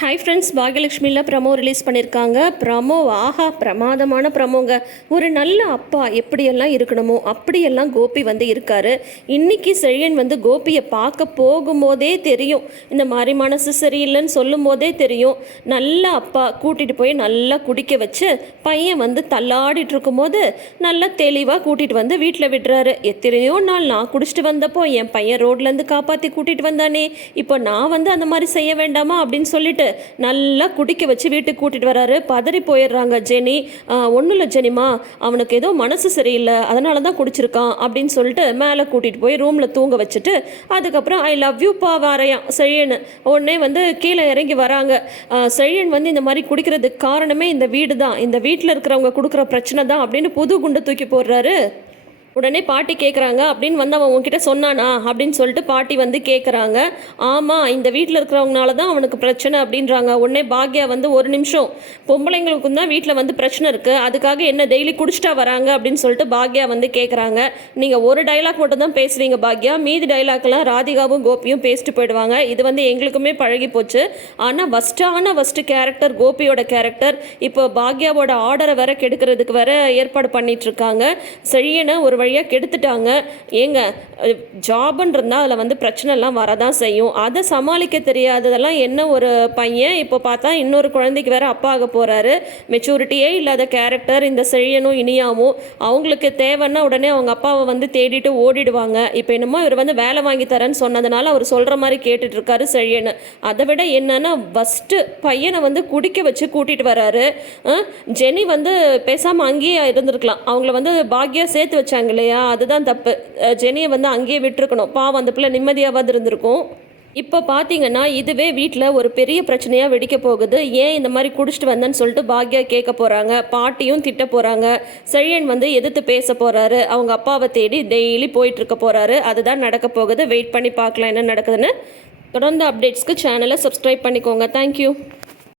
Hi friends பாகியலட்சுமியில் promo release பண்ணியிருக்காங்க promo ஆஹா பிரமாதமான ப்ரமோங்க ஒரு நல்ல அப்பா எப்படியெல்லாம் இருக்கணுமோ அப்படியெல்லாம் கோபி வந்து இருக்காரு. இன்னைக்கு செழியன் வந்து கோபியை பார்க்க போகும்போதே தெரியும். இந்த மாதிரி மனசு சரியில்லைன்னு சொல்லும் போதே தெரியும். நல்ல அப்பா கூட்டிகிட்டு போய் நல்லா குடிக்க வச்சு பையன் வந்து தள்ளாடிட்டு இருக்கும்போது நல்லா தெளிவாக கூட்டிகிட்டு வந்து வீட்டில் விடுறாரு. எத்தனையோ நாள் நான் குடிச்சிட்டு வந்தப்போ என் பையன் ரோட்லேருந்து காப்பாற்றி கூட்டிகிட்டு வந்தானே. இப்போ நான் வந்து அந்த மாதிரி செய்ய வேண்டாமா அப்படின்னு சொல்லிட்டு நல்லா குடிக்க வச்சு வீட்டுக்கு கூட்டிகிட்டு வராரு. பதறி போயிடுறாங்க ஜெனி. ஒன்றும் இல்லை ஜெனிமா. அவனுக்கு ஏதோ மனசு சரியில்லை. அதனால தான் குடிச்சிருக்கான். அப்படின்னு சொல்லிட்டு மேலே கூட்டிகிட்டு போய் ரூமில் தூங்க வச்சுட்டு அதுக்கப்புறம் ஐ லவ் யூ பா வாரையான் செழியன் உடனே வந்து கீழே இறங்கி வராங்க. செழியன் வந்து இந்த மாதிரி குடிக்கிறதுக்கு காரணமே இந்த வீடு தான் இந்த வீட்டில் இருக்கிறவங்க கொடுக்குற பிரச்சனை தான். அப்படின்னு புது குண்டு தூக்கி போடுறாரு. உடனே பாட்டி கேட்குறாங்க அப்படின்னு வந்து அவன் உன்கிட்ட சொன்னானா? அப்படின்னு சொல்லிட்டு பாட்டி வந்து கேட்குறாங்க ஆமாம் இந்த வீட்டில் இருக்கிறவங்கனால தான் அவனுக்கு பிரச்சனை அப்படின்றாங்க. உடனே பாக்யா வந்து ஒரு நிமிஷம் பொம்பளைங்களுக்கும் தான் வீட்டில் வந்து பிரச்சனை இருக்குது அதுக்காக என்ன டெய்லி குடிச்சிட்டா வராங்க? அப்படின்னு சொல்லிட்டு பாக்யா வந்து கேட்குறாங்க நீங்கள் ஒரு டைலாக் மட்டும் தான் பேசுவீங்க பாக்யா. மீதி டைலாக்லாம் ராதிகாவும் கோபியும் பேசிட்டு போயிடுவாங்க. இது வந்து எங்களுக்குமே பழகி போச்சு. ஆனால் ஃபஸ்ட்டான ஃபஸ்ட்டு கேரக்டர் கோபியோட கேரக்டர் இப்போ பாக்யாவோட ஆர்டரை வேற கெடுக்கிறதுக்கு வேற ஏற்பாடு பண்ணிட்டு இருக்காங்க. செழியனை ஒரு வழியாக கெடுத்துட்டாங்க. ஏங்க ஜாப்னு அதில் வந்து பிரச்சனைலாம் வரதான் செய்யும். அதை சமாளிக்க தெரியாததெல்லாம் என்ன ஒரு பையன்? இப்போ பார்த்தா இன்னொரு குழந்தைக்கு வேறு அப்பா ஆக போகிறாரு மெச்சூரிட்டியே இல்லாத கேரக்டர் இந்த செழியனும் இனியாவும். அவங்களுக்கு தேவைன்னா உடனே அவங்க அப்பாவை வந்து தேடிட்டு ஓடிடுவாங்க. இப்போ என்னமோ இவர் வந்து வேலை வாங்கி தரேன்னு சொன்னதுனால அவர் சொல்கிற மாதிரி கேட்டுட்டு இருக்காரு செழியன். அதை விட என்னன்னா ஃபஸ்ட்டு பையனை வந்து குடிக்க வச்சு கூட்டிகிட்டு வராரு. ஜெனி வந்து பேசாமல் அங்கேயே இருந்திருக்கலாம். அவங்கள வந்து பாக்யா சேர்த்து வச்சாங்க இல்லையா? அதுதான் தப்பு. ஜெனியை வந்து அங்கேயே விட்டுருக்கணும். பாவம் அந்த பிள்ளை நிம்மதியாவது இருந்திருக்கும். இப்போ பார்த்தீங்கன்னா இதுவே வீட்டில் ஒரு பெரிய பிரச்சனையாக வெடிக்க போகுது. ஏன் இந்த மாதிரி குடிச்சிட்டு வந்தேன்னு சொல்லிட்டு பாக்யா கேட்க போகிறாங்க பாட்டியும் திட்ட போகிறாங்க செழியன் வந்து எதிர்த்து பேச போகிறாரு அவங்க அப்பாவை தேடி டெய்லி போயிட்டுருக்க போகிறாரு அதுதான் நடக்க போகுது. வெயிட் பண்ணி பார்க்கலாம் என்ன நடக்குதுன்னு. தொடர்ந்து அப்டேட்ஸ்க்கு சேனலை சப்ஸ்கிரைப் பண்ணிக்கோங்க. தேங்க்யூ